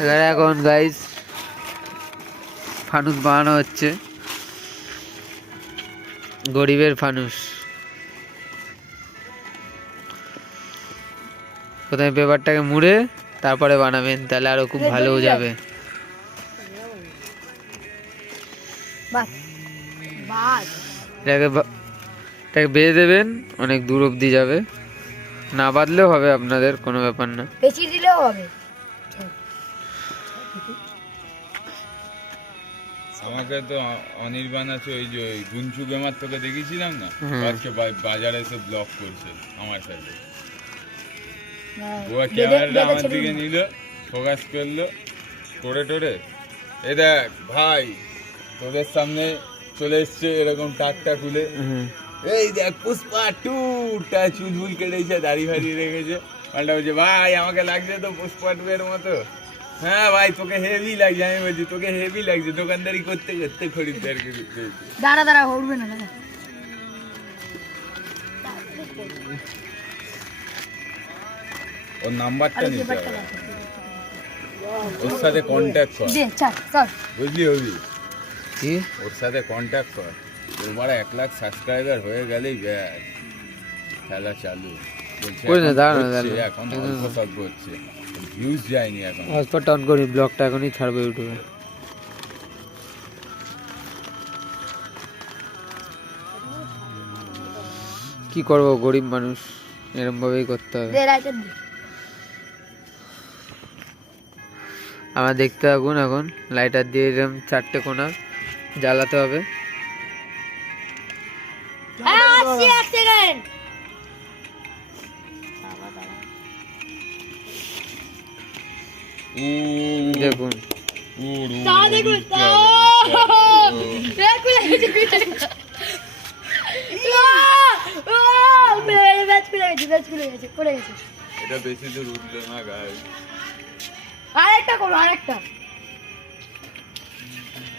এখানে এখন গাইস ফানুস বানানো হচ্ছে, গরিবের ফানুস। প্রথমে পেপারটাকে মুড়ে তারপরে বানাবেন, তাহলে আরো খুব ভালো যাবে। এটাকে বেঁধে দেবেন, অনেক দূর অব্দি যাবে। না বাঁধলেও হবে, আপনাদের কোনো ব্যাপার না, বেশি দিলেও হবে। আমাকে তো অনির্বাণ আছে, ওই যে গুনচু গেমার তোকে দেখেছিলাম না, আজকে বাজারে এসে ব্লক করছে আমার সাথে। ও ক্যামেরাটা আমার দিকে নিল, ফোকাস করলো, করে টোরে এ দেখ ভাই তোদের সামনে চলে এসছে এরকম টাকটা খুলে, এই দেখ পুষ্পা টুটা চুলবুল কেটেছে, দাড়ি ফাড়ি রেখেছে। পাল্টা বলছে ভাই আমাকে লাগছে তো পুষ্পা টু এর মতো। হ্যাঁ ভাই তোকে হেভি লাগছে, আমি বলছি তোকে হেভি লাগছে, দোকানদারি করতে করতে খরিদ্দার করতে। দাঁড়া দাঁড়া উঠবে না, দাঁড়া। ওর নাম্বারটা নিতে হবে, ওর সাথে কন্ট্যাক্ট কর, বুঝলি হবি কি ওর সাথে কন্ট্যাক্ট কর। ওর মারা 1 লাখ সাবস্ক্রাইবার হয়ে গেলেই ব্যাস খেলা চালু। বলছে এখন অল্প স্বল্প হচ্ছে, ভিউজ যায়নি এখন। হটস্পটটা অন করি, ব্লগটা এখনই ছাড়বো ইউটিউবে। কি করবো, গরিব মানুষ, এরকম ভাবেই করতে হবে। আমার দেখতে থাকুন, এখন লাইটার দিয়ে এরকম 4টে কোণা জ্বালাতে হবে। দেখুন এটা বেশি দূর উঠলো না গায়ে। আরেকটা করো, আরেকটা।